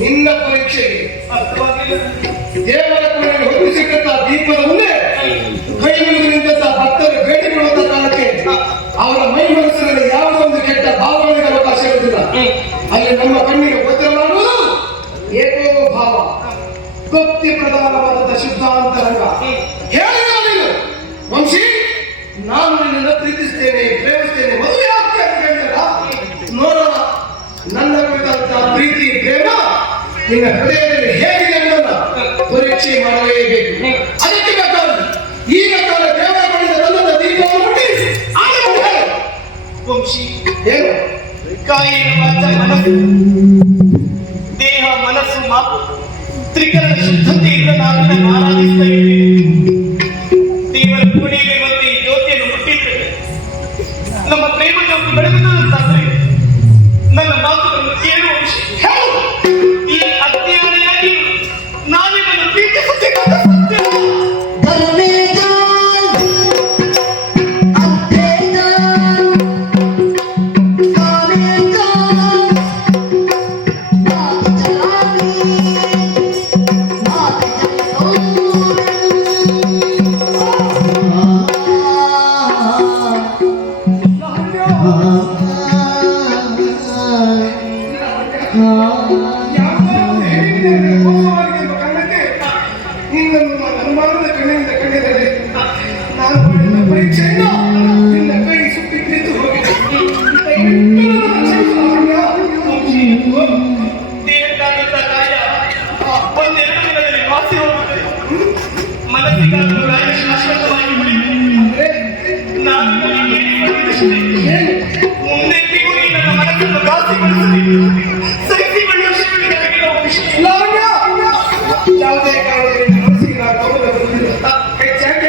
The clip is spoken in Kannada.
ನಿನ್ನ ಪರೀಕ್ಷೆಗೆ ಅರ್ಥವಾಗಿಲ್ಲ. ದೇವರ ಕೋಣೆಗೆ ಹೊತ್ತಿಸಿಟ್ಟಂತ ದೀಪದ ಮುಂದೆ ಕೈ ಮುಗಿದು ನಿಂತ ಭಕ್ತರು ಭೇಟಿ ಕೊಡುವಂತ ಕಾಲಕ್ಕೆ ಅವರ ಮೈ ಮನಸ್ಸಿನಲ್ಲಿ ಯಾವುದೋ ಒಂದು ಕೆಟ್ಟ ಭಾವನೆಗೆ ಅವಕಾಶ ಇರುವುದಿಲ್ಲ. ಅಲ್ಲಿ ನಮ್ಮ ಕಣ್ಣಿಗೆ ಗೋಚರವಾಗುವುದು ಏಕೋ ಭಾವ, ಭಕ್ತಿ ಪ್ರಧಾನವಾದ ಶುದ್ಧಾಂತರಂಗ. ಹೇಳಿದ ನೀನು ವಂಶಿ, ನಾನು ನಿನ್ನನ್ನು ಪ್ರೀತಿಸ್ತೇನೆ, ಪ್ರೇಮಿಸ್ತೇನೆ, ಮದುವೆ ಆಗ್ತೇನೆ ನೋಡೋಣ ನನ್ನ ಕುರಿತಂತಹ ಪ್ರೀತಿ ಪ್ರೇಮ ನಿನ್ನ ಹೃದಯದಲ್ಲಿ ಹೇಗಿದೆ ಅನ್ನೋದನ್ನ ಪರೀಕ್ಷೆ ಮಾಡಲೇಬೇಕು. ಅದಕ್ಕೆ ಬೇಕಾದ ಈಗ ಕಾಲ ದೇವರ ಪಡೆದ ತನ್ನ ದೀಪವನ್ನು ಮುಟ್ಟಿಸಿ ವಂಶಿ, ಏನು ಕಾಯಿನ ಮಾತ್ರ ಮನಸ್ಸು, ದೇಹ ಮನಸ್ಸು ಮಾತು ತ್ರಿಕರಣ ಶುದ್ಧತೆಯಿಂದ ನಾನು ಆರಾಧಿಸ್ತಾ ಇದ್ದೇನೆ. ದೇವರ ಕೋಣೆಯಲ್ಲಿರುವಂತೆ ಈ ಜ್ಯೋತಿಯನ್ನು ಮುಟ್ಟಿದ್ದೇವೆ. ನಮ್ಮ ಪ್ರೇಮ ಜ್ಯೋತಿ ಬೆಳಗುತ್ತಂತಾದ್ರೆ ನನ್ನ ಮಾತುಗಳನ್ನು ಕೇಳುವ ಈ ಅಜ್ಞಾನಿಯಾಗಿ ನಾನಿನ್ನು ಪ್ರೀತಿಸುತ್ತೇನೆ. ಪರೀಕ್ಷೆಯಿಂದ ನಿನ್ನ ಕೈ ಸುತ್ತಿ ನಿಂತು ಹೋಗಿದೆ. ದೇಹಕ್ಕಾದಂತ ಗಾಯ ಒಂದೆರಡು ದಿನದಲ್ಲಿ ವಾಸಿ ಹೋಗುತ್ತದೆ. ಮನಸ್ಸಿಗಾದರೂ ಗಾಯ ಶಾಶ್ವತವಾಗಿ ಉಳಿಯುತ್ತದೆ. ನಾನು ಮುಂದೆಂದಿಗೂ ನನ್ನ ಮನಸ್ಸನ್ನು ಘಾಸಿಗೊಳಿಸಲಿ, ಸಹಿಸಿಕೊಳ್ಳುವ ಶಕ್ತಿ ನನಗೆ ನಾವು ವಿಷಯ. ಯಾವುದೇ ಕಾರಣದಲ್ಲಿ ಮನಸ್ಸಿಗೆ ನಾವು ಗೌರವ ಬರುವುದಿಲ್ಲ. ಹೆಚ್ಚಾಗಿ